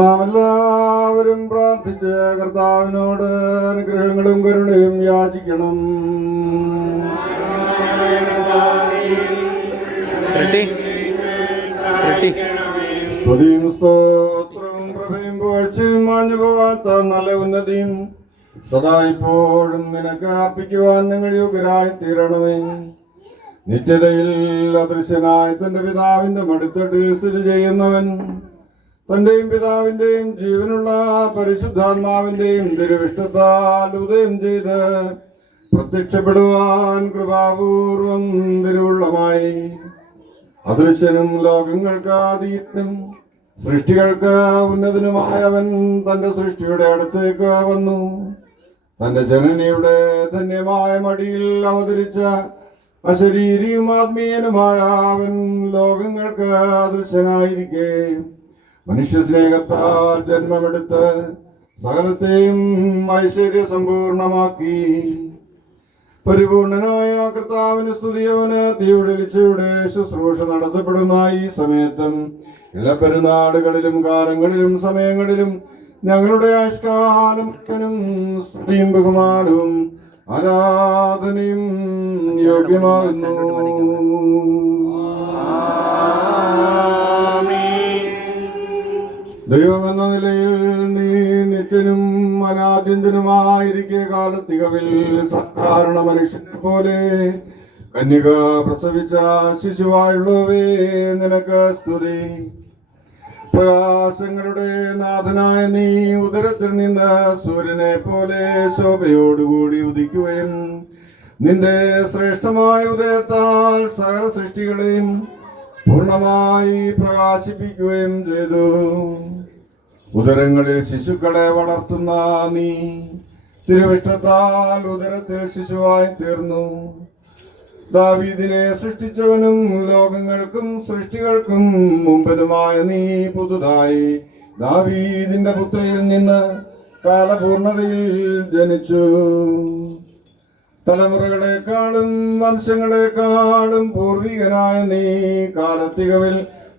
നാം എല്ലാവരും പ്രാർത്ഥിച്ച് കർത്താവിനോട് അനുഗ്രഹങ്ങളും കരുണയും യാചിക്കണം. സ്തുതിയും സ്തോത്രവും പ്രഭയും പുകഴ്ചയും മാഞ്ഞു പോകാത്ത നല്ല ഉന്നതിയും സദാ ഇപ്പോഴും നിനക്ക് അർപ്പിക്കുവാൻ ഞങ്ങൾ യോഗ്യരായി തീരണമേ. നിത്യതയിൽ അദൃശ്യനായി തന്റെ പിതാവിന്റെ മടിത്തട്ടിൽ സ്ഥിതി ചെയ്യുന്നവൻ, തന്റെയും പിതാവിന്റെയും ജീവനുള്ള പരിശുദ്ധാത്മാവിന്റെയും തിരുവിഷ്ടത്താൽ ഉദയം ചെയ്ത് പ്രത്യക്ഷപ്പെടുവാൻ കൃപാപൂർവം തിരുവുള്ളമായി, അദൃശ്യനും ലോകങ്ങൾക്ക് അതീതനും സൃഷ്ടികൾക്ക് ഉന്നതനുമായവൻ തന്റെ സൃഷ്ടിയുടെ അടുത്തേക്ക് വന്നു. തന്റെ ജനനിയുടെ ധന്യമായ മടിയിൽ അവതരിച്ച അശരീരിയും ആത്മീയനുമായ അവൻ ലോകങ്ങൾക്ക് അദൃശ്യനായിരിക്കെ മനുഷ്യ സ്നേഹത്താൽ ജന്മമെടുത്ത് സകലത്തെയും ഐശ്വര്യ സമ്പൂർണമാക്കി. പരിപൂർണനായ കർത്താവിന് സ്തുതിയവന് തീവിളിച്ചയുടെ ശുശ്രൂഷ നടത്തപ്പെടുന്ന ഈ സമയത്തും എല്ലാ പെരുന്നാളുകളിലും കാലങ്ങളിലും സമയങ്ങളിലും ഞങ്ങളുടെ ആയുഷ്കാലം സ്തുതിയും ബഹുമാനവും ആരാധനയും യോഗ്യമാകുന്നു. ദൈവമെന്ന നിലയിൽ നീ നിത്യനും അനാദ്യന്തനുമായിരിക്കെ കാലത്തികവിൽ സാധാരണ മനുഷ്യനെ പോലെ കന്യക പ്രസവിച്ച ശിശുവായുള്ളവേ നിനക്ക് സ്തുതി. പ്രകാശങ്ങളുടെ നാഥനായ നീ ഉദരത്തിൽ നിന്ന് സൂര്യനെ പോലെ ശോഭയോടുകൂടി ഉദിക്കുകയും നിന്റെ ശ്രേഷ്ഠമായ ഉദയത്താൽ സകല സൃഷ്ടികളെയും പൂർണ്ണമായി പ്രകാശിപ്പിക്കുകയും ചെയ്തു. ഉദരങ്ങളിൽ ശിശുക്കളെ വളർത്തുന്ന നീ തിരുവിഷ്ടത്താൽ ഉദരത്തിൽ ശിശുവായി തീർന്നു. ദാവീദിനെ സൃഷ്ടിച്ചവനും ലോകങ്ങൾക്കും സൃഷ്ടികൾക്കും മുമ്പനുമായ നീ പുതുതായി ദാവീദിന്റെ പുത്രയിൽ നിന്ന് കാലപൂർണതയിൽ ജനിച്ചു. തലമുറകളെക്കാളും വംശങ്ങളെക്കാളും പൂർവികനായ നീ കാലത്തികവിൽ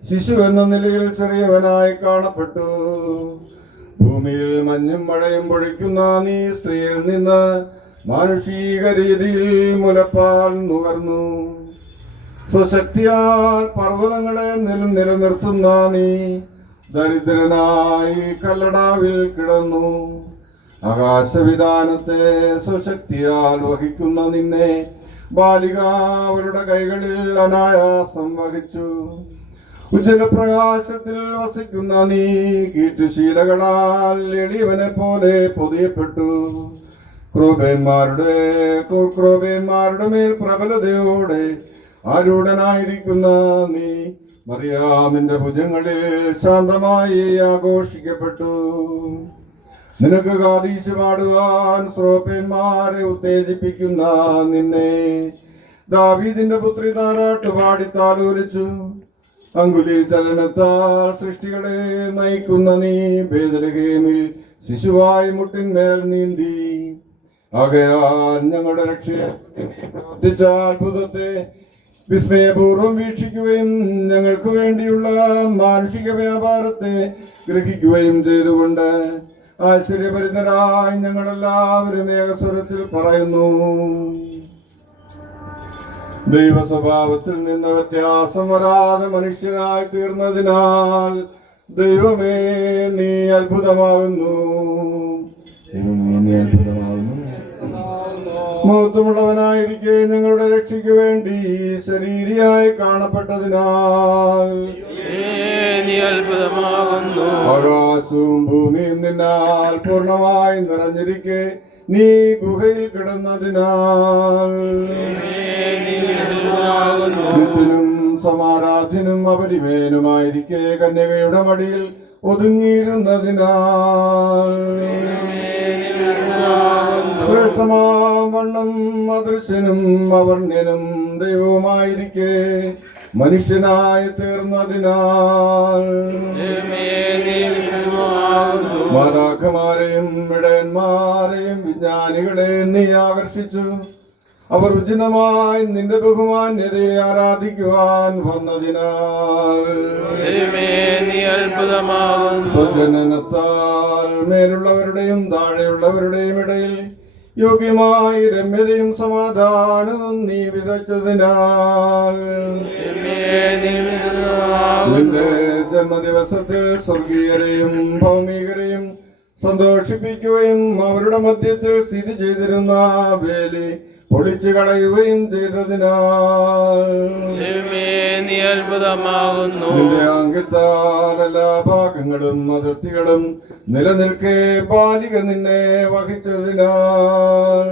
ശിശു എന്ന നിലയിൽ ചെറിയവനായി കാണപ്പെട്ടു. ഭൂമിയിൽ മഞ്ഞും മഴയും പൊഴിക്കുന്ന നീ സ്ത്രീയിൽ നിന്ന് മാനുഷിക രീതിയിൽ മുലപ്പാൽ നുകർന്നു. സ്വശക്തിയാൽ പർവ്വതങ്ങളെ നിലനിർത്തുന്ന നീ ദരിദ്രനായി കല്ലടാവിൽ കിടന്നു. ആകാശവിധാനത്തെ സ്വശക്തിയാൽ വഹിക്കുന്ന നിന്നെ ബാലിക അവരുടെ കൈകളിൽ അനായാസം വഹിച്ചു. ഉജ്ജ്വലപ്രകാശത്തിൽ വസിക്കുന്ന നീ കീറ്റുശീലകളാൽ എളിയവനെ പോലെ പൊതിയപ്പെട്ടു. ക്രോബേന്മാരുടെ മേൽ പ്രബലതയോടെ ആരൂഢനായിരിക്കുന്ന നീ മറിയാമിന്റെ ഭുജങ്ങളിൽ ശാന്തമായി ആഘോഷിക്കപ്പെട്ടു. നിനക്ക് കാതീശ് പാടുവാൻ ശ്രോപ്പന്മാരെ ഉത്തേജിപ്പിക്കുന്ന നിന്നെ ദാവീദിന്റെ പുത്രി താരാട്ട് പാടി താലോലിച്ചു. അങ്കുലി ചലനത്താൽ സൃഷ്ടികളെ നയിക്കുന്ന നീ ബേത്ലഹേമിൽ ശിശുവായി മുട്ടിന്മേൽ നീന്തി. ആകയാൽ ഞങ്ങളുടെ രക്ഷയെ പ്രവർത്തിച്ച അത്ഭുതത്തെ വിസ്മയപൂർവ്വം വീക്ഷിക്കുകയും ഞങ്ങൾക്ക് വേണ്ടിയുള്ള മാനുഷിക വ്യാപാരത്തെ ഗ്രഹിക്കുകയും ചെയ്തുകൊണ്ട് ആശ്ചര്യഭരിതരായി ഞങ്ങളെല്ലാവരും ഏകസ്വരത്തിൽ പറയുന്നു. ദൈവ സ്വഭാവത്തിൽ നിന്ന് വ്യത്യാസം വരാതെ മനുഷ്യനായി തീർന്നതിനാൽ ദൈവമേ നീ അത്ഭുതമാകുന്നു. മഹത്വമുള്ളവനായിരിക്കെ ഞങ്ങളുടെ രക്ഷയ്ക്ക് വേണ്ടി ശരീരിയായി കാണപ്പെട്ടതിനാൽ അത്ഭുതമാകുന്നു. ആകാശവും ഭൂമിയും നിന്നാൽ പൂർണ്ണമായി നിറഞ്ഞിരിക്കെ നീ ഗുഹയിൽ കിടന്നതിനാൽ നിത്യനും സമാരാധ്യനും അപരിമേനുമായിരിക്കെ കന്യകയുടെ മടിയിൽ ഒതുങ്ങിയിരുന്നതിനാൽ ശ്രേഷ്ഠമാം വണ്ണം അദൃശ്യനും അവർണ്യനും ദൈവവുമായിരിക്കെ മനുഷ്യനായി തീർന്നതിനാൽ മാതാഖമാരെയും ഇടയന്മാരെയും വിജ്ഞാനികളെയും നീ ആകർഷിച്ചു. അവർ ഉചിതമായി നിന്റെ ബഹുമാന്യതയെ ആരാധിക്കുവാൻ വന്നതിനാൽ സ്വജനനത്താൽ മേലുള്ളവരുടെയും താഴെയുള്ളവരുടെയും ഇടയിൽ യോഗ്യമായി രമ്യതയും സമാധാനവും നീ വിതച്ചതിനാൽ നിന്റെ ജന്മദിവസത്തിൽ സ്വർഗീയരെയും ഭൗമികരെയും സന്തോഷിപ്പിക്കുകയും അവരുടെ മധ്യത്തിൽ സ്ഥിതി ചെയ്തിരുന്ന വേലി പൊളിച്ചു കളയുകയും ചെയ്തതിനാൽ നിന്റെ അങ്കിത്താൽ എല്ലാ ഭാഗങ്ങളും അതിർത്തികളും നിലനിൽക്കെ ബാലിക നിന്നെ വഹിച്ചതിനാൽ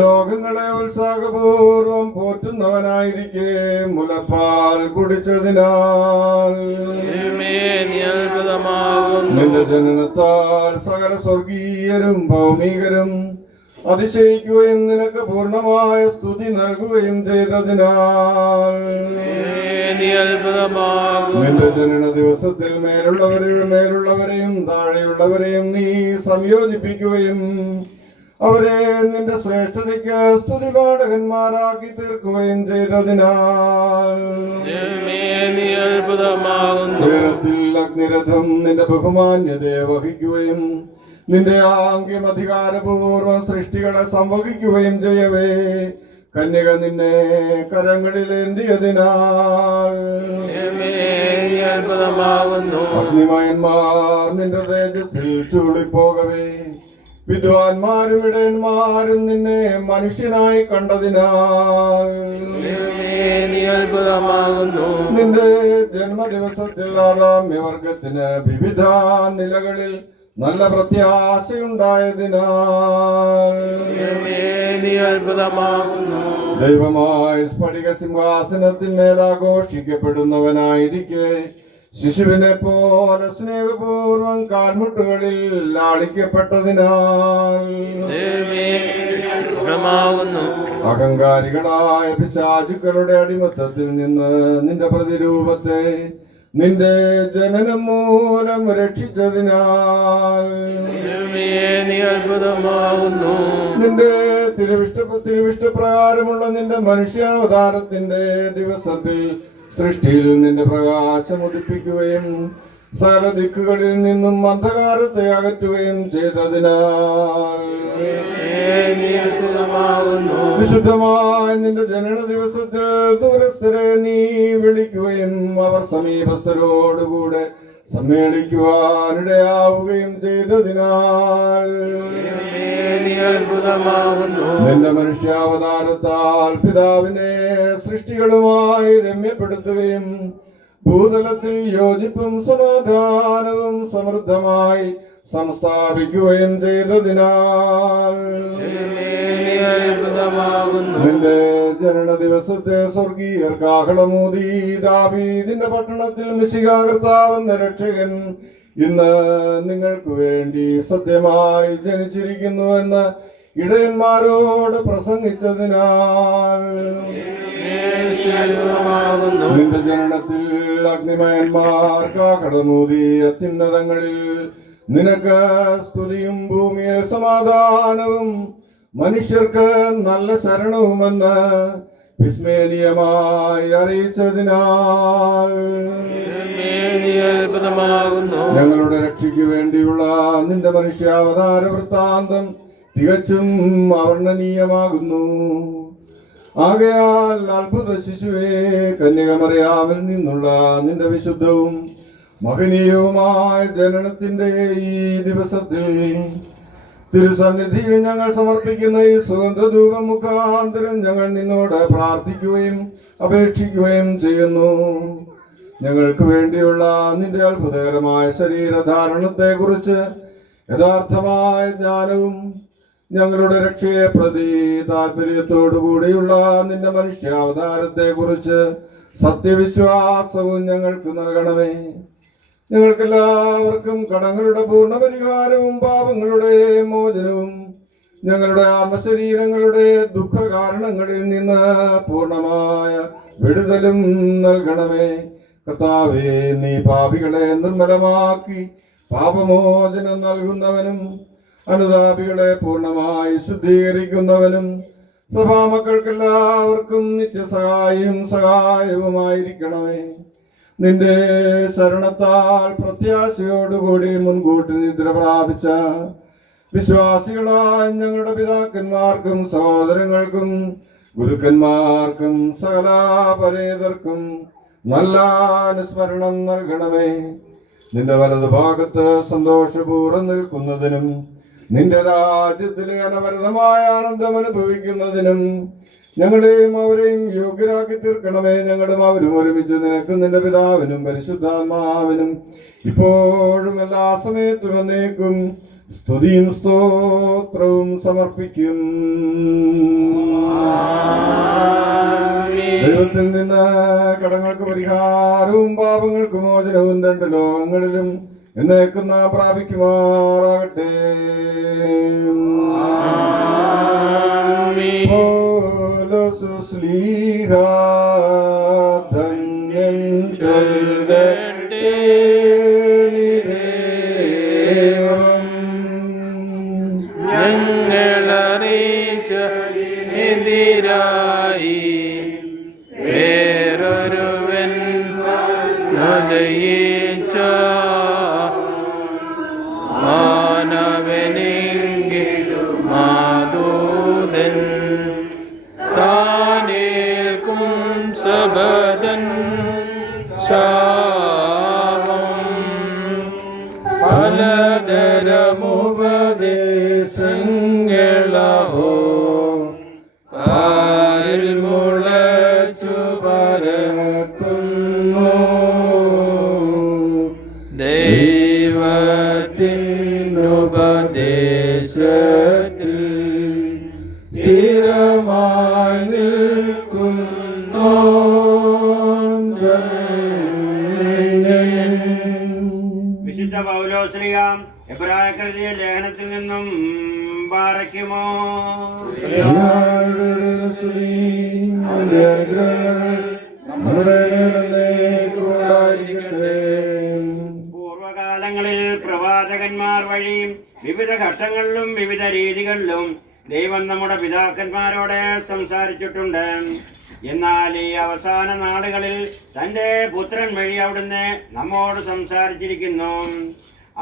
ലോകങ്ങളെ ഉത്സാഹപൂർവം പോറ്റുന്നവനായിരിക്കെ മുലപ്പാൽ കുടിച്ചതിനാൽ നിന്റെ ജനനത്താൽ സകല സ്വർഗീയരും ഭൗമികരും അതിശയിക്കുകയും നിനക്ക് പൂർണ്ണമായ സ്തുതി നൽകുകയും ചെയ്തതിനാൽ നിന്റെ ജനന ദിവസത്തിൽ മേലുള്ളവരെയും താഴെയുള്ളവരെയും നീ സംയോജിപ്പിക്കുകയും അവരെ നിന്റെ ശ്രേഷ്ഠതയ്ക്ക് സ്തുതിപാഠകന്മാരാക്കി തീർക്കുകയും ചെയ്തതിനാൽ ഉയരത്തിൽ അഗ്നിരഥം നിന്റെ ബഹുമാന്യതയെ വഹിക്കുകയും നിന്റെ ആംഗ്യം അധികാരപൂർവ്വം സൃഷ്ടികളെ സംവഹിക്കുകയും ചെയ്യവേ കന്യക നിന്നെ കരങ്ങളിലേന്തിയതിനാൽ അഗ്നിമയന്മാർ നിന്റെ തേജസ്സിൽ ചൂളിപ്പോകവേ വിദ്വാൻമാരും ഇടയന്മാരും നിന്നെ മനുഷ്യനായി കണ്ടതിനാൽ നിന്റെ ജന്മദിവസത്തിൽ ആദാമ്യവർഗത്തിന് വിവിധ നിലകളിൽ നല്ല പ്രത്യാശയുണ്ടായതിനാൽ ദൈവമായ സ്ഫടിക സിംഹാസനത്തിന്മേൽ ആഘോഷിക്കപ്പെടുന്നവനായിരിക്കെ ശിശുവിനെ പോലെ സ്നേഹപൂർവം കാൽമുട്ടുകളിൽ ലാളിക്കപ്പെട്ടതിനാൽ അഹങ്കാരികളായ പിശാചുക്കളുടെ അടിമത്തത്തിൽ നിന്ന് നിന്റെ പ്രതിരൂപത്തെ നിന്റെ ജനനം മൂലം രക്ഷിച്ചതിനാൽ നിന്റെ തിരുവിഷ്ടപ്രകാരമുള്ള നിന്റെ മനുഷ്യാവതാരത്തിന്റെ ദിവസത്തിൽ സൃഷ്ടിയിൽ നിന്റെ പ്രകാശം ഉദിപ്പിക്കുകയും സകല ദിക്കുകളിൽ നിന്നും അന്ധകാരത്തെ അകറ്റുകയും ചെയ്തതിനാൽ വിശുദ്ധമായ നിന്റെ ജനന ദിവസത്തിൽ ദൂരസ്ഥരെ നീ വിളിക്കുകയും അവർ സമീപസ്ഥരോടുകൂടെ സമ്മേളിക്കുവാനിടയാവുകയും ചെയ്തതിനാൽ നിന്റെ മനുഷ്യാവതാരത്താൽ പിതാവിനെ സൃഷ്ടികളുമായി രമ്യപ്പെടുത്തുകയും ഭൂതലത്തിൽ യോജിപ്പും സമാധാനവും സമൃദ്ധമായി സംസ്ഥാപിക്കുകയും ചെയ്തതിനാൽ നിന്റെ ജനന ദിവസത്തെ സ്വർഗീയർ കാഹളമൂതി ദാവീദിന്റെ പട്ടണത്തിൽ മിശിഹാ കർത്താവെന്ന രക്ഷകൻ ഇന്ന് നിങ്ങൾക്ക് വേണ്ടി സത്യമായി ജനിച്ചിരിക്കുന്നുവെന്ന് ഇടയന്മാരോട് പ്രസംഗിച്ചതിനാൽ നിന്റെ ജനനത്തിൽ അഗ്നിമയന്മാർ കാഹളമൂതി അത്യുന്നതങ്ങളിൽ നിനക്ക് സ്തുതിയും ഭൂമിയിൽ സമാധാനവും മനുഷ്യർക്ക് നല്ല ശരണവുമെന്ന് വിസ്മയനീയമായി അറിയിച്ചതിനാൽ ഞങ്ങളുടെ രക്ഷയ്ക്ക് വേണ്ടിയുള്ള നിന്റെ മനുഷ്യാവതാര വൃത്താന്തം തികച്ചും അവർണ്ണനീയമാകുന്നു. ആകയാൽ അത്ഭുത ശിശുവേ, കന്യകമറിയാമിൽ നിന്നുള്ള നിന്റെ വിശുദ്ധവും മഹനീയവുമായ ജനനത്തിന്റെ ഈ ദിവസത്തിൽ തിരുസന്നിധിയിൽ ഞങ്ങൾ സമർപ്പിക്കുന്ന ഈ സുഗന്ധധൂപം മുഖാന്തരം ഞങ്ങൾ നിന്നോട് പ്രാർത്ഥിക്കുകയും അപേക്ഷിക്കുകയും ചെയ്യുന്നു. ഞങ്ങൾക്ക് വേണ്ടിയുള്ള നിന്റെ അത്ഭുതകരമായ ശരീരധാരണത്തെ കുറിച്ച് യഥാർത്ഥമായ ജ്ഞാനവും ഞങ്ങളുടെ രക്ഷയെ പ്രതി താല്പര്യത്തോടുകൂടിയുള്ള നിന്റെ മനുഷ്യാവതാരത്തെ കുറിച്ച് സത്യവിശ്വാസവും ഞങ്ങൾക്ക് നൽകണമേ. ഞങ്ങൾക്കെല്ലാവർക്കും കടങ്ങളുടെ പൂർണ്ണപരിഹാരവും പാപങ്ങളുടെ മോചനവും ഞങ്ങളുടെ ആത്മശരീരങ്ങളുടെ ദുഃഖകാരണങ്ങളിൽ നിന്ന് പൂർണ്ണമായ വിടുതലും നൽകണമേ. കർത്താവേ, നീ പാപികളെ നിർമ്മലമാക്കി പാപമോചനം നൽകുന്നവനും അനുതാപികളെ പൂർണ്ണമായി ശുദ്ധീകരിക്കുന്നവനും സഭാമക്കൾക്കെല്ലാവർക്കും സഹായവുമായിരിക്കണമേ. നിന്റെ ശരണത്താൽ പ്രത്യാശയോടുകൂടി മുൻകൂട്ടി നിദ്ര പ്രാപിച്ച വിശ്വാസികളായ ഞങ്ങളുടെ പിതാക്കന്മാർക്കും സഹോദരങ്ങൾക്കും ഗുരുക്കന്മാർക്കും സകല പരേതർക്കും നല്ല അനുസ്മരണം നൽകണമേ. നിന്റെ വലതുഭാഗത്ത് സന്തോഷപൂർവ്വം നിൽക്കുന്നതിനും നിന്റെ രാജ്യത്തിലെ അനവരതമായ ആനന്ദം അനുഭവിക്കുന്നതിനും ഞങ്ങളെയും അവരെയും യോഗ്യരാക്കി തീർക്കണമേ. ഞങ്ങളും അവരും ഒരുമിച്ച് നിനക്ക് നിന്റെ പിതാവിനും പരിശുദ്ധാത്മാവിനും ഇപ്പോഴും എല്ലാ സമയത്തും എന്നേക്കും സ്തുതിയും സ്തോത്രവും സമർപ്പിക്കും. ദൈവത്തിൽ നിന്ന് കടങ്ങൾക്ക് പരിഹാരവും പാപങ്ങൾക്ക് മോചനവും രണ്ട് ലോകങ്ങളിലും എന്നേക്കും നാം പ്രാപിക്കുമാറാകട്ടെ. ശ്ലീഹ ധന്യൻ ചൊല്ലട്ടെ ഞങ്ങളറിയിച്ചതിനെതിരായി വേറൊരുവൻ നലയിച്ച മാനവനെങ്കിലും മാതൂതൻ താനേൽക്കും സബദൻ ശാപം പലതരമുപദേശങ്ങളോ പാരിൽ മുളച്ചു പരക്കുന്നു. ദൈവത്തിനുപദേശത്തിൽ സ്ഥിരമായി നിൽക്കുന്നു. വിശുദ്ധ പൗലോസ്ലീഹ എബ്രായർക്കെഴുതിയ ലേഖനത്തിൽ നിന്നും പാറയ്ക്കുമോ പൂർവകാലങ്ങളിൽ പ്രവാചകന്മാർ വഴി വിവിധ ഘട്ടങ്ങളിലും വിവിധ രീതികളിലും ദൈവം നമ്മുടെ പിതാക്കന്മാരോട് സംസാരിച്ചിട്ടുണ്ട്. എന്നാൽ ഈ അവസാന നാളുകളിൽ തന്റെ പുത്രൻ വഴി അവിടുന്ന് നമ്മോട് സംസാരിച്ചിരിക്കുന്നു.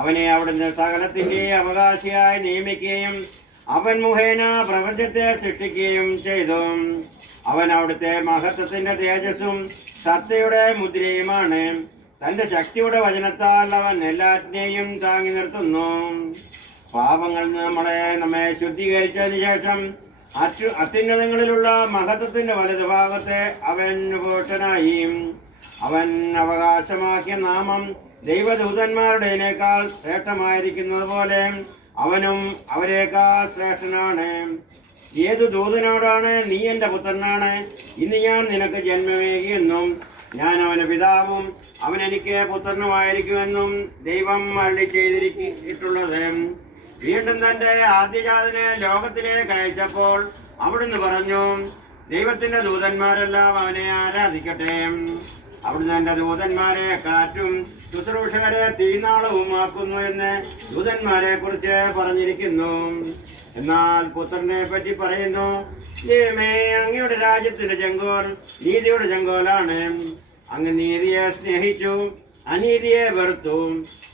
അവനെ അവിടുന്ന് സകലത്തിന്റെ അവകാശിയായി നിയമിക്കുകയും അവൻ മുഖേന പ്രപഞ്ചത്തെ സൃഷ്ടിക്കുകയും ചെയ്തു. അവൻ അവിടുത്തെ മഹത്വത്തിന്റെ തേജസ്സും സത്തയുടെ മുദ്രയുമാണ്. തന്റെ ശക്തിയുടെ വചനത്താൽ അവൻ എല്ലാറ്റിനെയും താങ്ങി നിർത്തുന്നു. പാപങ്ങളിൽ നമ്മെ ശുദ്ധീകരിച്ചതിന് ശേഷം അത്യുന്നതങ്ങളിലുള്ള മഹത്വത്തിന്റെ വലതുഭാഗത്തെ അവൻ ഭൂഷനായി. അവൻ അവകാശമാക്കിയ നാമം ദൈവദൂതന്മാരുടേതിനേക്കാൾ ശ്രേഷ്ഠമായിരിക്കുന്നത് പോലെ അവനും അവരേക്കാൾ ശ്രേഷ്ഠനാണ്. ഏതു ദൂതനോടാണ് നീ എൻ്റെ പുത്രനാണ്, ഇന്ന് ഞാൻ നിനക്ക് ജന്മമേകിയെന്നും ഞാൻ അവന് പിതാവും അവൻ എനിക്ക് പുത്രനുമായിരിക്കുമെന്നും ദൈവം അരുളി ചെയ്തിരിച്ചിട്ടുള്ളത്. വീണ്ടും തന്റെ ആദ്യജാതനെ ലോകത്തിലേക്ക് അയച്ചപ്പോൾ അവിടുന്ന് പറഞ്ഞു, ദൈവത്തിന്റെ ദൂതന്മാരെല്ലാം അവനെ ആരാധിക്കട്ടെ. അവിടുന്ന് തന്റെ ദൂതന്മാരെ കാറ്റും ശുശ്രൂഷകരെ തീനാളവും ആക്കുന്നു എന്ന് ദൂതന്മാരെ കുറിച്ച് പറഞ്ഞിരിക്കുന്നു. എന്നാൽ പുത്രനെ പറ്റി പറയുന്നു, ദൈവമേ, അങ്ങയുടെ രാജ്യത്തിന്റെ ചെങ്കോൽ നീതിയുടെ ചെങ്കോലാണ്. അങ്ങ് നീതിയെ സ്നേഹിച്ചു, അനീതിയെ വെറുത്തു.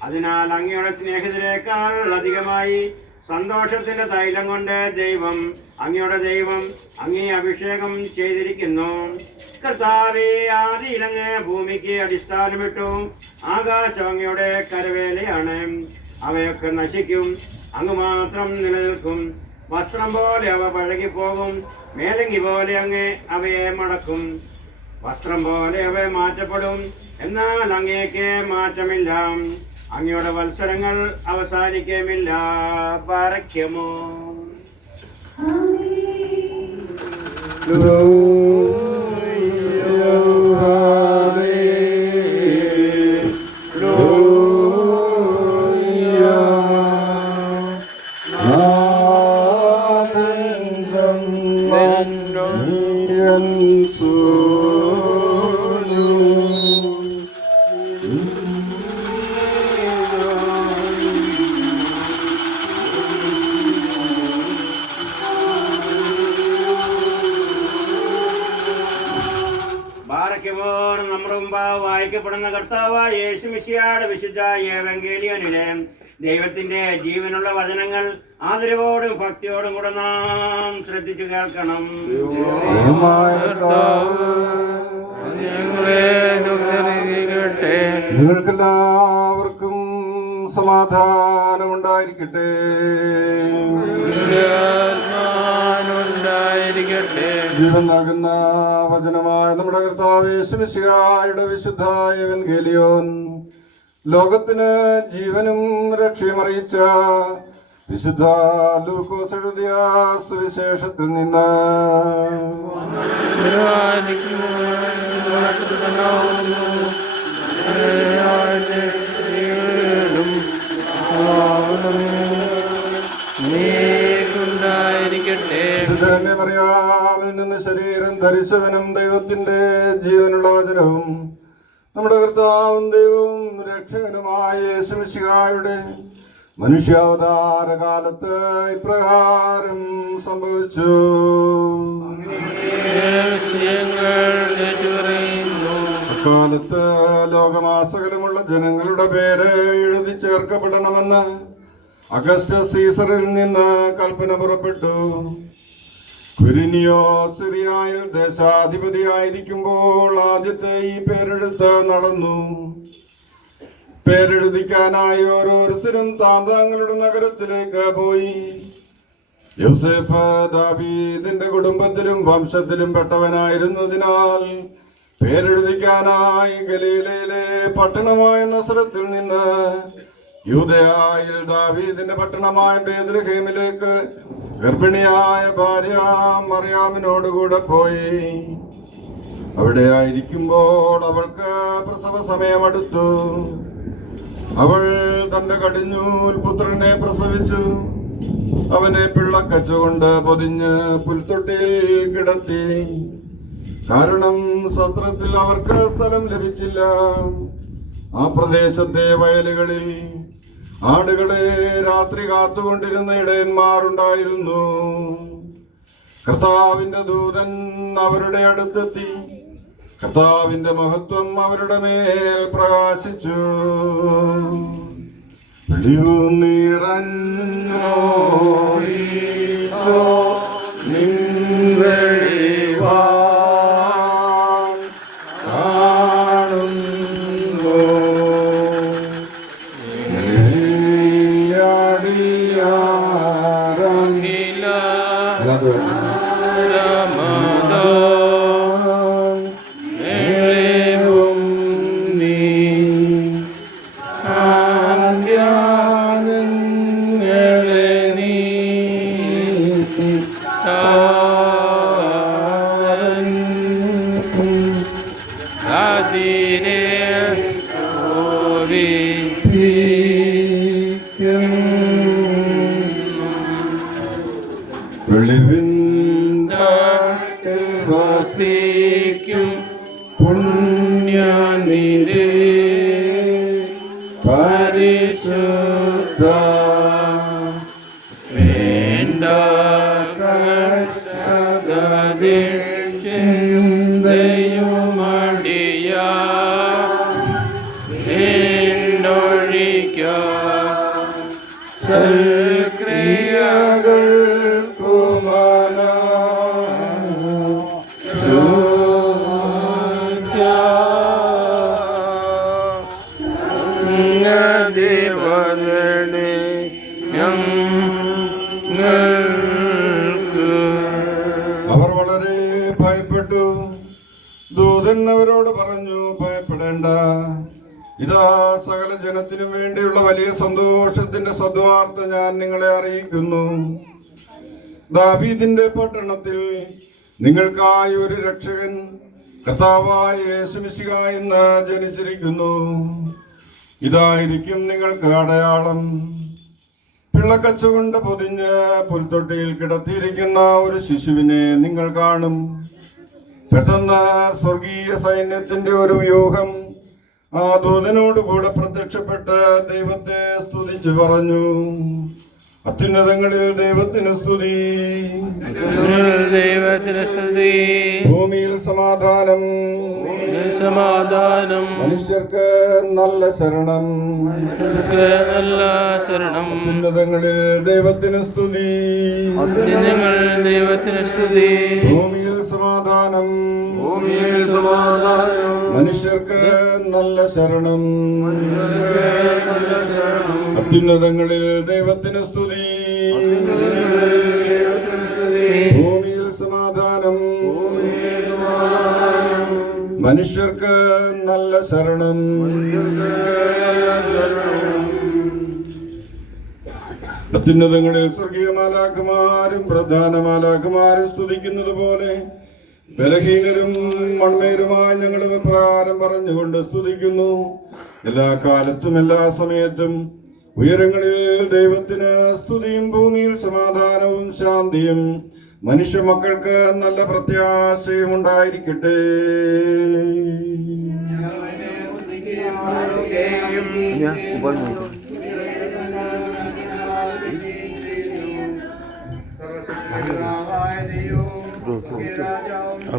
അതിനാൽ അങ്ങയുടെ സ്നേഹിതരേക്കാൾ അധികമായി സന്തോഷത്തിന്റെ തൈലം കൊണ്ട് അങ്ങയുടെ ദൈവം അങ്ങേ അഭിഷേകം ചെയ്തിരിക്കുന്നു. കർത്താവേ, ആദിയിലങ്ങ് ഭൂമിക്ക് അടിസ്ഥാനമിട്ടു. ആകാശം അങ്ങയുടെ കരവേലയാണ്. അവയൊക്കെ നശിക്കും, അങ്ങ് മാത്രം നിലനിൽക്കും. വസ്ത്രം പോലെ അവ പഴകിപ്പോകും, മേലങ്കി പോലെ അങ്ങ് അവയെ മടക്കും. വസ്ത്രം പോലെ അവ മാറ്റപ്പെടും, എന്നാൽ അങ്ങേക്ക് മാറ്റമില്ല. അങ്ങയുടെ വത്സരങ്ങൾ അവസാനിക്കുമില്ല. പാറയ്ക്കുമോ നമ്മുടെ മുമ്പാകെ വായിക്കപ്പെടുന്ന കർത്താവായ യേശു മിശിഹായുടെ വിശുദ്ധ ഏവങ്കേലിയോനിലെ ദൈവത്തിന്റെ ജീവനുള്ള വചനങ്ങൾ ആദരവോടും ഭക്തിയോടും കൂടെ നാം ശ്രദ്ധിച്ചു കേൾക്കണം. നിങ്ങൾക്കെല്ലാവർക്കും സമാധാനം ഉണ്ടായിരിക്കട്ടെ. ജീവൻ നൽകുന്ന വചനമായ നമ്മുടെ കർത്താവ് യേശു മിശിഹായുടെ വിശുദ്ധ ഏവങ്കേലിയോൻ ലോകത്തിന് ജീവനും രക്ഷയും അറിയിച്ച വിശുദ്ധ ലൂക്കോസ് എഴുതിയ സുവിശേഷത്തിൽ നിന്ന് മറിയാമിൽ നിന്ന് ശരീരം ധരിച്ചവനും ദൈവത്തിന്റെ ജീവനുള്ള വചനവും നമ്മുടെ കർത്താവും ദൈവവും രക്ഷകനുമായ യേശു മിശിഹായുടെ മനുഷ്യാവതാര കാലത്ത് ഇപ്രകാരം സംഭവിച്ചു. അക്കാലത്ത് ലോകമാസകലമുള്ള ജനങ്ങളുടെ പേര് എഴുതി ചേർക്കപ്പെടണമെന്ന് അഗസ്റ്റസ് സീസറിൽ നിന്ന് കൽപ്പന പുറപ്പെട്ടു. ക്വിരിനിയോസ് സിറിയയിൽ ദേശാധിപതിയായിരിക്കുമ്പോൾ ആദ്യത്തെ ഈ പേരെഴുത്ത് നടന്നു. പേരെഴുതിക്കാനായി ഓരോരുത്തരും താന്താങ്ങളുടെ നഗരത്തിലേക്ക് പോയി. യോസേഫ് ദാവീദിന്റെ കുടുംബത്തിലും വംശത്തിലും പെട്ടവനായിരുന്നതിനാൽ പേരെഴുതിക്കാനായി ഗലീലയിലെ പട്ടണമായ നസറത്തിൽ നിന്ന് യൂദയായിൽ ദാവീദിന്റെ പട്ടണമായ ബേത്ലഹേമിലേക്ക് ഗർഭിണിയായ ഭാര്യ മറിയാമിനോടുകൂടെ പോയി. അവിടെ ആയിരിക്കുമ്പോൾ അവൾക്ക് പ്രസവ സമയമടുത്തു. അവൾ തന്റെ കടിഞ്ഞൂൽ പുത്രനെ പ്രസവിച്ചു. അവനെ പിള്ളക്കച്ചുകൊണ്ട് പൊതിഞ്ഞ് പുൽത്തൊട്ടിയിൽ കിടത്തി. കാരണം സത്രത്തിൽ അവർക്ക് സ്ഥലം ലഭിച്ചില്ല. ആ പ്രദേശത്തെ വയലുകളിൽ ആടുകളെ രാത്രി കാത്തുകൊണ്ടിരുന്ന ഇടയന്മാരുണ്ടായിരുന്നു. കർത്താവിന്റെ ദൂതൻ അവരുടെ അടുത്തെത്തി. കർത്താവിന്റെ മഹത്വം അവരുടെ മേൽ പ്രകാശിച്ചു. വസിക്കും പുണ്യനിധി പരിശുദ്ധ വേണ്ട ചിന്തയുമടിയ എന്നൊഴിക്ക സൽക്രിയകൾ കുമാര അവർ വളരെ ഭയപ്പെട്ടു. ദൂതൻ അവരോട് പറഞ്ഞു, ഭയപ്പെടേണ്ട, ഇതാ സകല ജനത്തിനും വേണ്ടിയുള്ള വലിയ സന്തോഷത്തിന്റെ സദ്വാർത്ത ഞാൻ നിങ്ങളെ അറിയിക്കുന്നു. ദാവീദിന്റെ പട്ടണത്തിൽ നിങ്ങൾക്കായി ഒരു രക്ഷകൻ കർത്താവായ യേശുമിശിഹ എന്ന് ജനിച്ചിരിക്കുന്നു. ഇതായിരിക്കും നിങ്ങൾക്ക് അടയാളം. പിള്ളക്കച്ച കൊണ്ട് പൊതിഞ്ഞ് പുൽത്തൊട്ടിയിൽ കിടത്തിയിരിക്കുന്ന ഒരു ശിശുവിനെ നിങ്ങൾ കാണും. പെട്ടെന്ന് സ്വർഗീയ സൈന്യത്തിന്റെ ഒരു വ്യൂഹം ആ ദൂതനോടുകൂടെ പ്രത്യക്ഷപ്പെട്ട് ദൈവത്തെ സ്തുതിച്ചു പറഞ്ഞു, അത്യുന്നതങ്ങളിൽ ദൈവത്തിന് സ്തുതി, ദൈവത്തിന് സ്തുതി. ഭൂമിയിൽ സമാധാനം, സമാധാനം. മനുഷ്യർക്ക് നല്ല ശരണം, നല്ല ശരണം. അത്യുന്നതങ്ങളിൽ ദൈവത്തിന് സ്തുതി, ദൈവത്തിന് സ്തുതി. ഭൂമിയിൽ സമാധാനം, ഭൂമിയിൽ സമാധാനം. മനുഷ്യർക്ക് നല്ല ശരണം, അത്യുന്നതങ്ങളിൽ ദൈവത്തിന് സ്തുതി, ഭൂമിയിൽ സമാധാനം, മനുഷ്യർക്ക് നല്ല ശരണം. അത്യുന്നതങ്ങളിൽ സ്വർഗീയ മാലാഖമാരും പ്രധാന മാലാഖമാരും സ്തുതിക്കുന്നത് പോലെ ബലഹീനരും മൺമേരുമായ ഞങ്ങളും പ്രകാരം പറഞ്ഞുകൊണ്ട് സ്തുതിക്കുന്നു. എല്ലാ കാലത്തും എല്ലാ സമയത്തും ഉയരങ്ങളിൽ ദൈവത്തിന് സ്തുതിയും, ഭൂമിയിൽ സമാധാനവും ശാന്തിയും, മനുഷ്യ മക്കൾക്ക് നല്ല പ്രത്യാശയും ഉണ്ടായിരിക്കട്ടെ.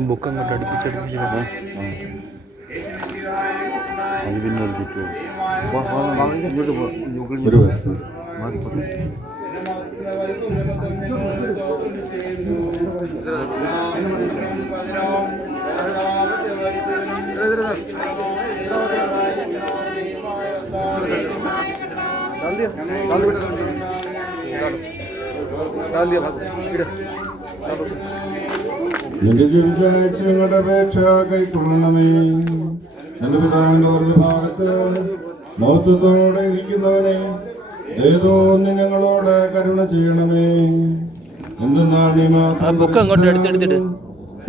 ബുക്ക് അങ്ങോട്ട് അടുപ്പിച്ചടുപ്പിച്ച് അത് പിന്നെ ഒരു വസ്തു നിന്റെ ചുരുക്കയച്ച് ഞങ്ങളുടെ അപേക്ഷ കൈക്കൊള്ളണമേ. എന്റെ പിതാവിന്റെ വലതു ഭാഗത്ത് മഹത്വത്തോടെ ഇരിക്കുന്നവനെ ഏതോന്ന് ഞങ്ങളോട് കരുണ ചെയ്യണമേ. എന്തെന്നാൽ നീ മാത്രം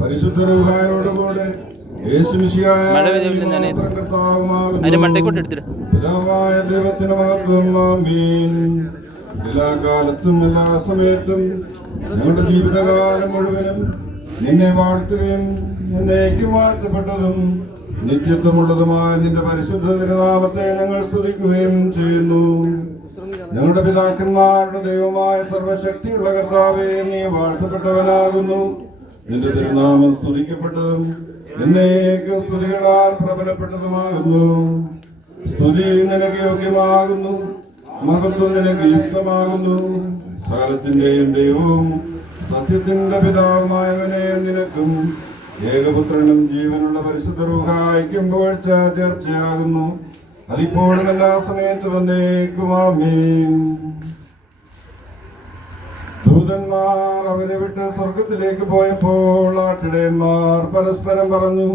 പരിശുദ്ധ റൂഹായോടുകൂടെ പിതാവായ ദൈവത്തിന് മഹത്വം. ആമേൻ. എല്ലാ കാലത്തും എല്ലാ സമയത്തും ഞങ്ങളുടെ ജീവിതകാലം മുഴുവനും നിന്നെ വാഴ്ത്തുകയും എന്നേക്കും വാഴ്ത്തപ്പെട്ടതും നിത്യത്വമുള്ളതുമായ നിന്റെ പരിശുദ്ധ തിരുനാമത്തെ ഞങ്ങൾ സ്തുതിക്കുകയും ചെയ്യുന്നു. ഞങ്ങളുടെ പിതാക്കന്മാരുടെ ദൈവമായ സർവശക്തിയുള്ള കർത്താവേ, നീ വാഴ്ത്തപ്പെട്ടവനാകുന്നു. നിന്റെ തിരുനാമം സ്തുതിക്കപ്പെട്ടതും എന്നേക്കും സ്തുതികളാൽ പ്രബലപ്പെട്ടതുമാകുന്നു. സ്തുതി നിനക്ക് യോഗ്യമാകുന്നു, മഹത്വം നിനക്ക് യുക്തമാകുന്നു. സകലത്തിന്റെയും ദൈവവും സത്യത്തിന്റെ പിതാവുമായവനെ നിനക്കും ഏകപുത്രനും ജീവനുള്ള പരിശുദ്ധ റൂഹായിക്കും പുകഴ്ച ചേർച്ചയാകുന്നു. അതിപ്പോഴും എല്ലാ സമയത്തും എന്നേക്കും. ആമേൻ. ദൂതന്മാർ അവരെ വിട്ട് സ്വർഗത്തിലേക്ക് പോയപ്പോൾ ആട്ടിടയന്മാർ പരസ്പരം പറഞ്ഞു,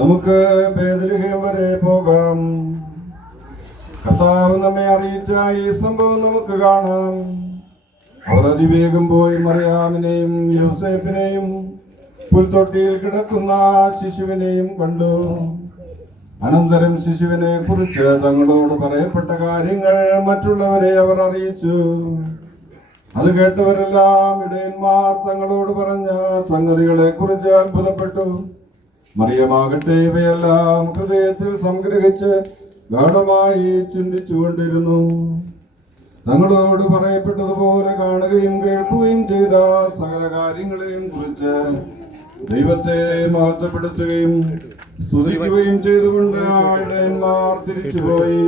നമുക്ക് ബേത്ലഹേം വരെ പോകാം. കർത്താവ് നമ്മെ അറിയിച്ച ഈ സംഭവം നമുക്ക് കാണാം. അവർ അതിവേഗം പോയി മറിയാമിനെയും യോസേപ്പിനെയും പുൽത്തൊട്ടിയിൽ കിടക്കുന്ന ശിശുവിനെയും കണ്ടു. അനന്തരം ശിശുവിനെ കുറിച്ച് തങ്ങളോട് പറയപ്പെട്ട കാര്യങ്ങൾ മറ്റുള്ളവരെ അവർ അറിയിച്ചു. അത് കേട്ടവരെല്ലാം ഇടയന്മാർ തങ്ങളോട് പറഞ്ഞ സംഗതികളെ കുറിച്ച് അത്ഭുതപ്പെട്ടു. മറിയമാകട്ടെ ഇവയെല്ലാം ഹൃദയത്തിൽ സംഗ്രഹിച്ച് ഗാഢമായി ചിന്തിച്ചുകൊണ്ടിരുന്നു. തങ്ങളോട് പറയപ്പെട്ടതുപോലെ കാണുകയും കേൾക്കുകയും ചെയ്ത സകല കാര്യങ്ങളെയും കുറിച്ച് ദൈവത്തെ മഹത്വപ്പെടുത്തുകയും സ്തുതിക്കുകയും ചെയ്തുകൊണ്ട് ഇടയന്മാർ തിരിച്ചുപോയി.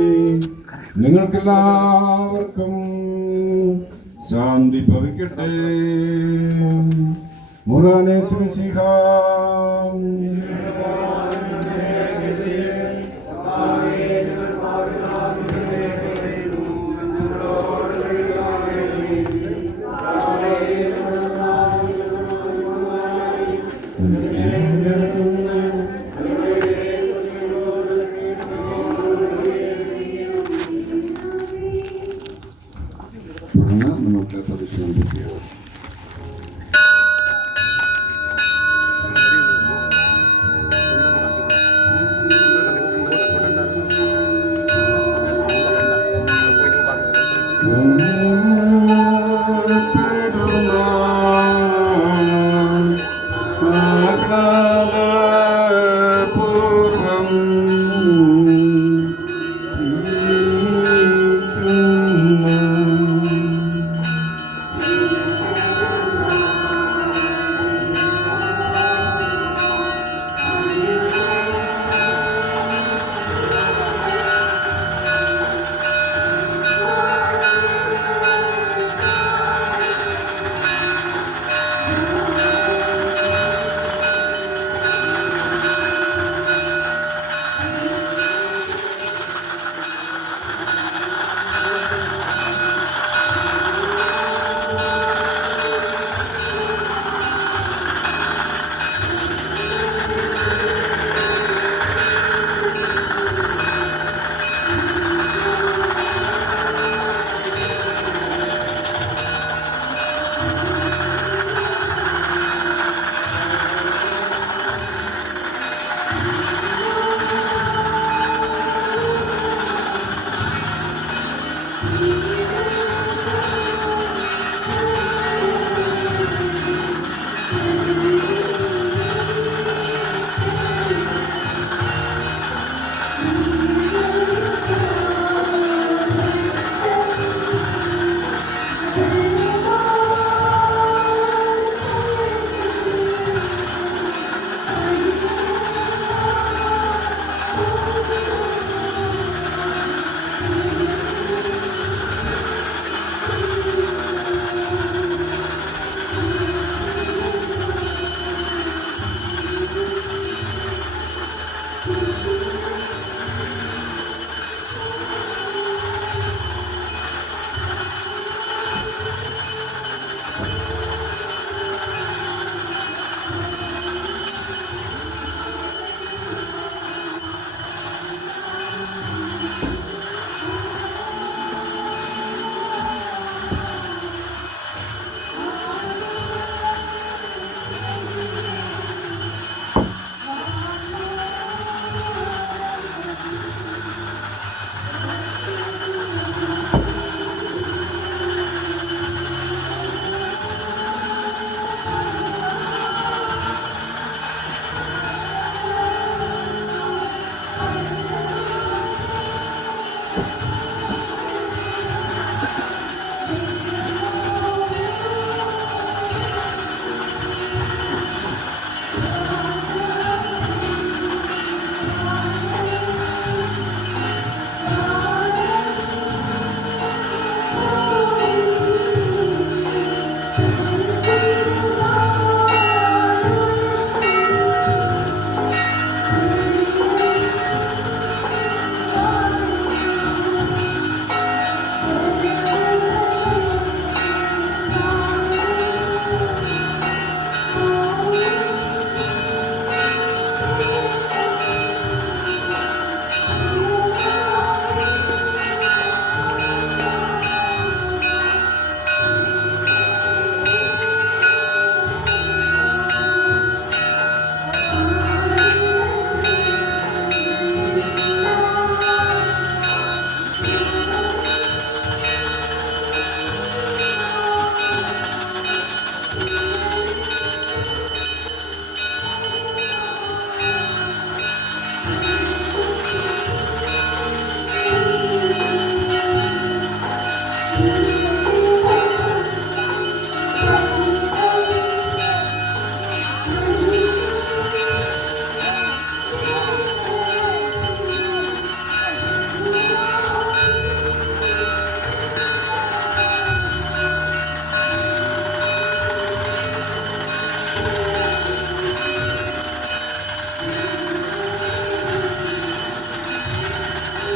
നിങ്ങൾക്കെല്ലാവർക്കും ശാന്തി ഭവിക്കട്ടെ. മുറാനേശു മിശിഹ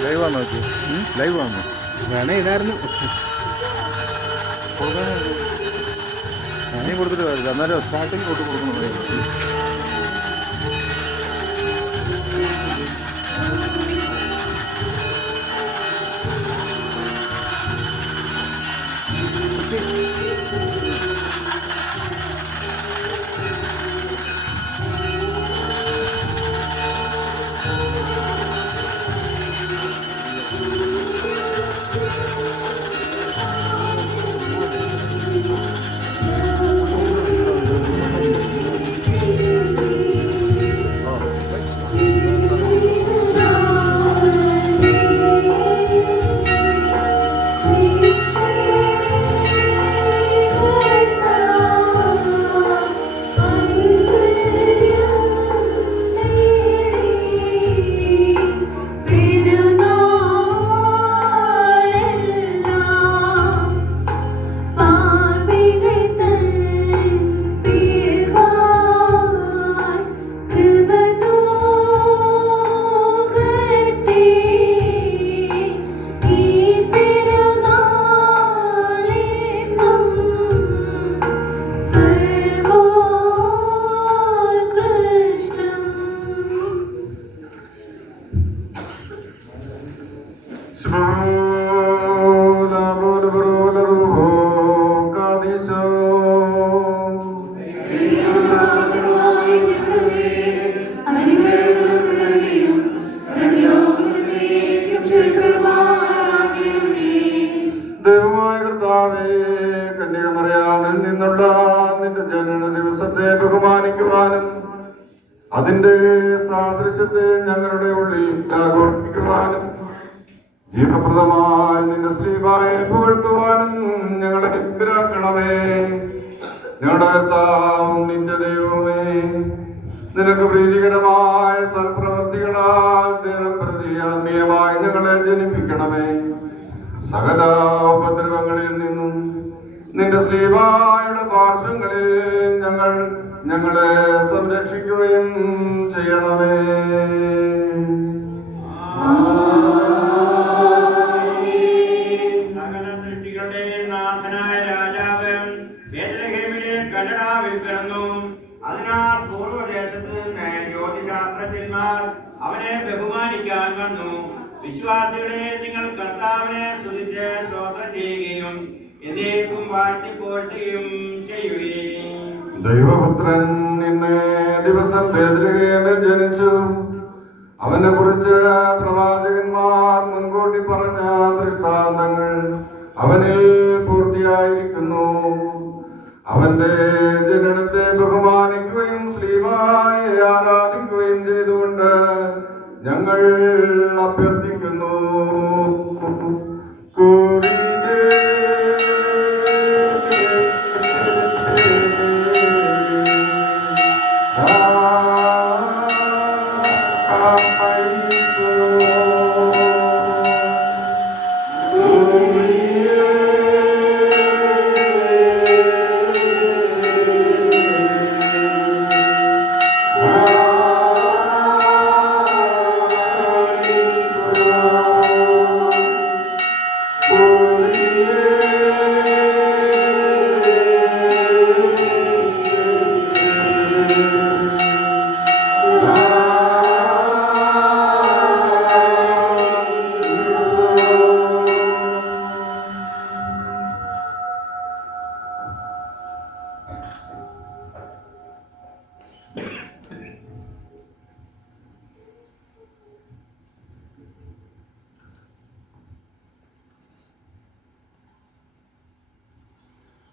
ലൈവാ നോക്കി ലൈവ് വന്നു വേണേ ഇതായിരുന്നു ഞാനീ കൊടുത്തിട്ട് വരില്ല അന്നേരം സ്റ്റാർട്ടിങ് തൊട്ട് കൊടുക്കണം. ഓക്കെ അവനിൽ നിന്നുള്ള നിന്റെ ജനന ദിവസത്തെ ബഹുമാനിക്കുവാനും അതിന്റെ സാദൃശ്യത്തെ ഞങ്ങളുടെ ഉള്ളിൽ ആഘോഷിക്കുവാനും ജീവപ്രദമായ നിന്റെ സ്ലീബായെ പുകഴ്ത്തുവാനും ഞങ്ങളെ യോഗ്യരാക്കണമേ. ഞങ്ങളുടെ കർത്താവും നിത്യദൈവമേ, നിനക്ക് പ്രീതികരമായ സൽപ്രവൃത്തികളാൽ ദിനം പ്രതി ആത്മീയമായി ഞങ്ങളെ ജനിപ്പിക്കണമേ. സകല ഉപദ്രവങ്ങളിൽ നിന്നും നിന്റെ സ്ലീബായുടെ പാർശ്വങ്ങളിൽ ഞങ്ങളെ സംരക്ഷിക്കുകയും ചെയ്യണമേ. സകല സൃഷ്ടികളുടെ നാഥനായ രാജാവ് ബേത്ലഹേമിലെ കല്ലടാവിൽ പിറന്നു. അതിനാൽ പൂർവ്വദേശത്ത് നിന്ന് ജ്യോതിശാസ്ത്രജ്ഞന്മാർ അവനെ ബഹുമാനിക്കാൻ വന്നു. വിശ്വാസികളെ, നിങ്ങൾ കർത്താവിനെ സ്തുതിച്ച് സ്തോത്രം ചെയ്യുകയും എന്നേക്കും വാഴ്ത്തിപ്പോറ്റുകയും ചെയ്യുകയും. ദൈവപുത്രൻ ഇന്നേ ദിവസം ബേത്ലഹേമിൽ ജനിച്ചു. അവനെ കുറിച്ച് പ്രവാചകന്മാർ മുൻകൂട്ടി പറഞ്ഞ ദൃഷ്ടാന്തങ്ങൾ അവനിൽ പൂർത്തിയായിരിക്കുന്നു. അവന്റെ ജനനത്തെ ബഹുമാനിക്കുകയും സ്ലീബായെ ആരാധിക്കുകയും ചെയ്തുകൊണ്ട് ഞങ്ങൾ അഭ്യർത്ഥിക്കുന്നു.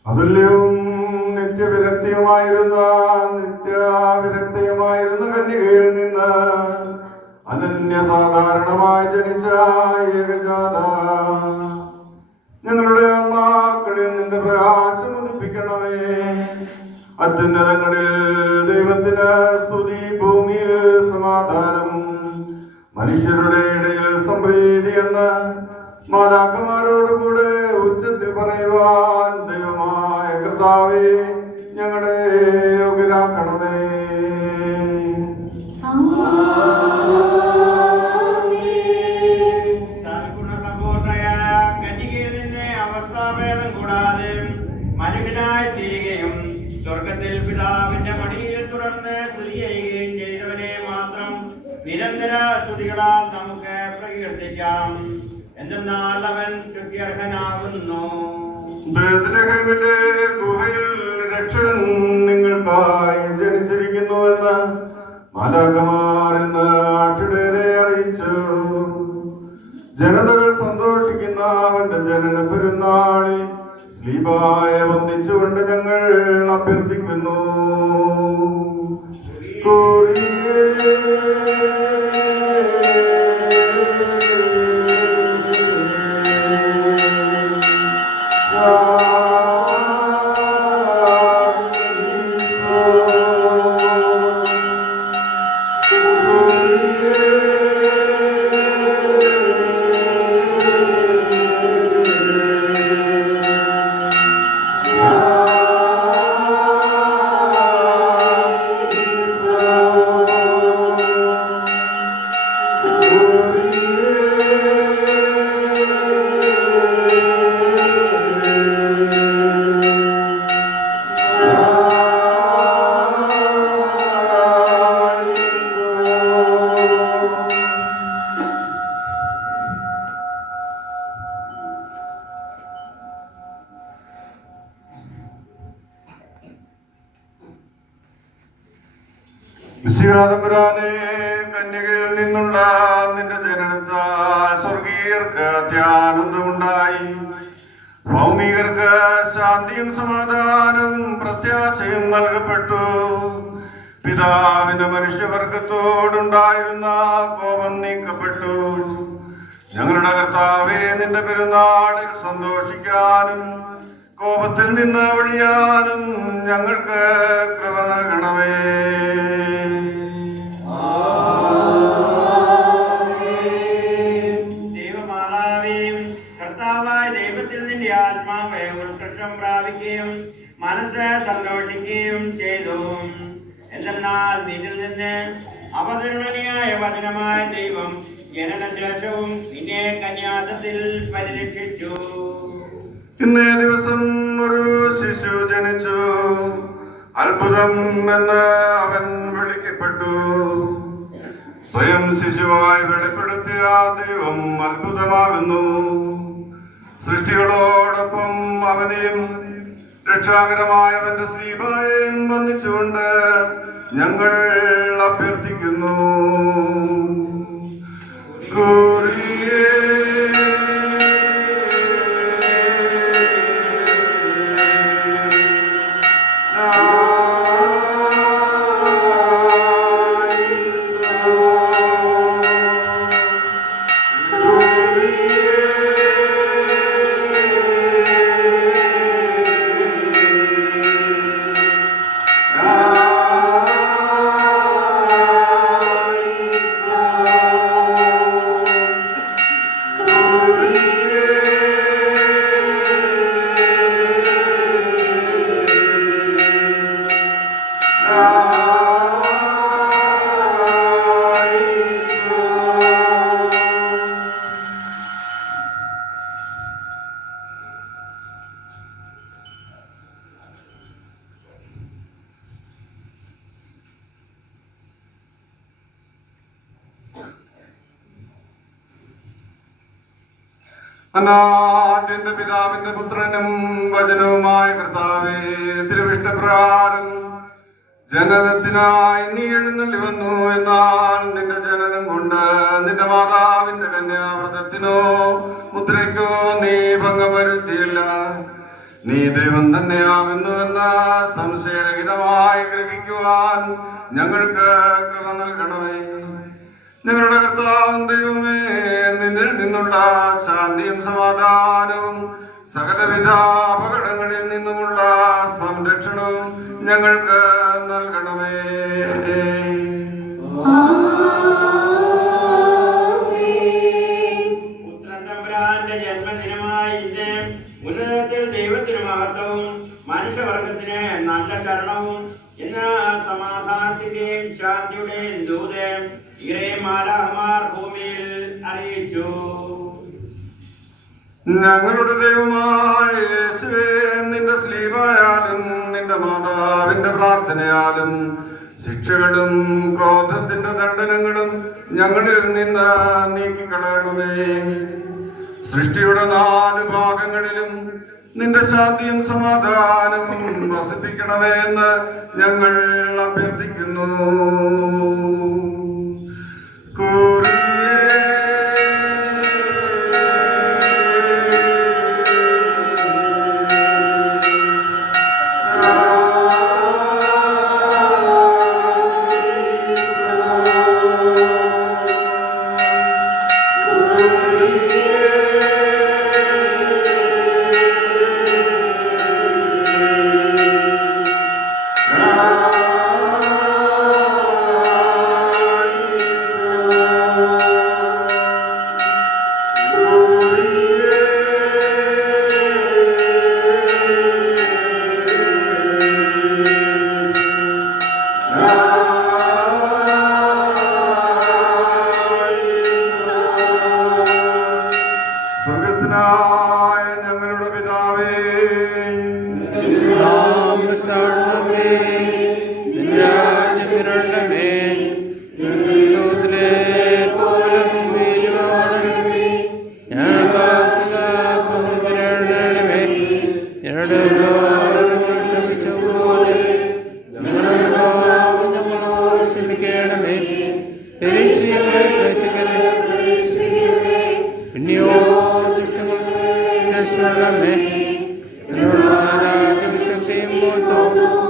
അതുല്യവും നിത്യവിരക്തിയുമായിരുന്ന കന്യകയിൽ നിന്ന് അനന്യസാധാരണമായി ജനിച്ച ഏകജാത, ഞങ്ങളുടെ ആത്മാക്കളിൽ നിന്റെ പ്രകാശം ഉദിപ്പിക്കണമേ. അത്യുന്നതങ്ങളിൽ ദൈവത്തിന് സ്തുതി, ഭൂമിയിൽ സമാധാനം, മനുഷ്യരുടെ ഇടയിൽ സംപ്രീതി എന്ന് മാലാഖമാരോടുകൂടെ ഉച്ചത്തിൽ പറയുവാൻ ദൈവമായ കർത്താവേ ഞങ്ങളെ യോഗ്യരാക്കണമേ. കന്യകയിൽ നിന്ന് അവസ്ഥാഭേദം കൂടാതെ മനുഷ്യനായി തീരുകയും സ്വർഗത്തിൽ പിതാവിന്റെ മടിയിൽ തുടർന്ന് സ്തുതി ചെയ്യുകയും ചെയ്തവനെ മാത്രം നിരന്തര സ്തുതികളാൽ നമുക്ക് പ്രകീർത്തിക്കാം. എന്തെന്നാൽ അവൻ സ്തുത്യർഹനാകുന്നു. ബേത്ലഹേമിലെ ഗുഹയിൽ രക്ഷകൻ നിങ്ങൾക്കായി ജനിച്ചിരിക്കുന്നുവെന്ന് മാലാഖമാർ ഇന്ന് ആട്ടിടയരെ അറിയിച്ചു. ജനതകൾ സന്തോഷിക്കുന്ന അവന്റെ ജനന പെരുന്നാളിൽ സ്ലീബായെ വന്ദിച്ചുകൊണ്ട് ഞങ്ങൾ അഭ്യർത്ഥിക്കുന്നു. വിശുദ്ധാതമ്പുരാനെ, കന്യകയിൽ നിന്നുള്ള നിന്റെ ജനനത്താൽ സ്വർഗീയർക്ക് അത്യാനന്ദമുണ്ടായി. ഭൗമിക ഭൂമികർക്ക് ശാന്തിയും സമാധാനവും പ്രത്യാശയും നൽകപ്പെട്ടു. പിതാവിന്റെ മനുഷ്യവർഗത്തോടുണ്ടായിരുന്ന കോപം നീക്കപ്പെട്ടു. ഞങ്ങളുടെ കർത്താവേ, നിന്റെ പെരുന്നാളിൽ സന്തോഷിക്കാനും കോപത്തിൽ നിന്ന് ഒഴിയാനും ഞങ്ങൾക്ക് കൃപ നൽകണമേ. ദൈവമാതാവേ, കർത്താവായ ദൈവത്തിൽ നിന്റെ ആത്മാവെ ഉത്കർഷം പ്രാപിക്കുകയും മനസ്സ് സന്തോഷിക്കുകയും ചെയ്തു. എന്തെന്നാൽ നിന്നിൽ നിന്ന് അവതരണീയായ വചനമായ ദൈവം ജനനശേഷവും നിന്നെ കന്യാസത്തിൽ പരിരക്ഷിച്ചു. ഇന്നേ ദിവസം ഒരു ശിശു ജനിച്ചു, അത്ഭുതം എന്ന് അവൻ വിളിക്കപ്പെട്ടു. സ്വയം ശിശുവായി വെളിപ്പെടുത്തിയ ദൈവം അത്ഭുതമാകുന്നു. സൃഷ്ടികളോടൊപ്പം അവനെയും രക്ഷാകരമായവന്റെ ശ്രീഭായെയും വന്ദിച്ചുകൊണ്ട് ഞങ്ങൾ അഭ്യർത്ഥിക്കുന്നു. അനാദ്യന്റെ പിതാവിന്റെ പുത്രനും വചനവുമായ കർത്താവേ, തിരുവിഷ്ടപ്രകാരം ജനനത്തിനായി നീ എഴുന്നള്ളി വന്നു. എന്നാൽ നിന്റെ ജനനം കൊണ്ട് നിന്റെ മാതാവിന്റെ കന്യാവ്രതത്തിനോ മുദ്രയ്ക്കോ നീ ഭംഗം വരുത്തിയില്ല. നീ ദൈവം തന്നെയാകുന്നു എന്ന് സംശയരഹിതമായി ഗ്രഹിക്കുവാൻ ഞങ്ങൾക്ക് കൃപ നൽകണമേ. ഞങ്ങളുടെ കർത്താവും ദൈവമേ, നിന്നിൽ നിന്നുള്ള ശാന്തിയും സമാധാനവും സകലവിധ അപകടങ്ങളിൽ നിന്നുമുള്ള സംരക്ഷണവും ഞങ്ങൾക്ക് നൽകണമേ. പുത്രതമ്പുരാന്റെ ജന്മദിനമായ ഇന്ന് ഉന്നതത്തിൽ ദൈവത്തിന് മഹത്വവും മനുഷ്യവർഗത്തിന് നല്ല ശരണവും ഇന്ന് സമാധാനത്തിന്റെയും ശാന്തിയുടെയും ദൂത് മാലാഹമാർ ഭൂമിയിൽ അറിയിച്ചു. ഞങ്ങളുടെ ദൈവമായ യേശുവേ, നിന്റെ സ്ലീബായാലും നിന്റെ മാതാവിന്റെ പ്രാർത്ഥനയാലും ശിക്ഷകളും ക്രോധത്തിന്റെ ദണ്ഡനങ്ങളും ഞങ്ങളിൽ നിന്ന് നീക്കിക്കളയണമേ. സൃഷ്ടിയുടെ 4 ഭാഗങ്ങളിലും നിന്റെ ശാന്തിയും സമാധാനവും വസിപ്പിക്കണമേ എന്ന് ഞങ്ങൾ അഭ്യർത്ഥിക്കുന്നു. Adonai.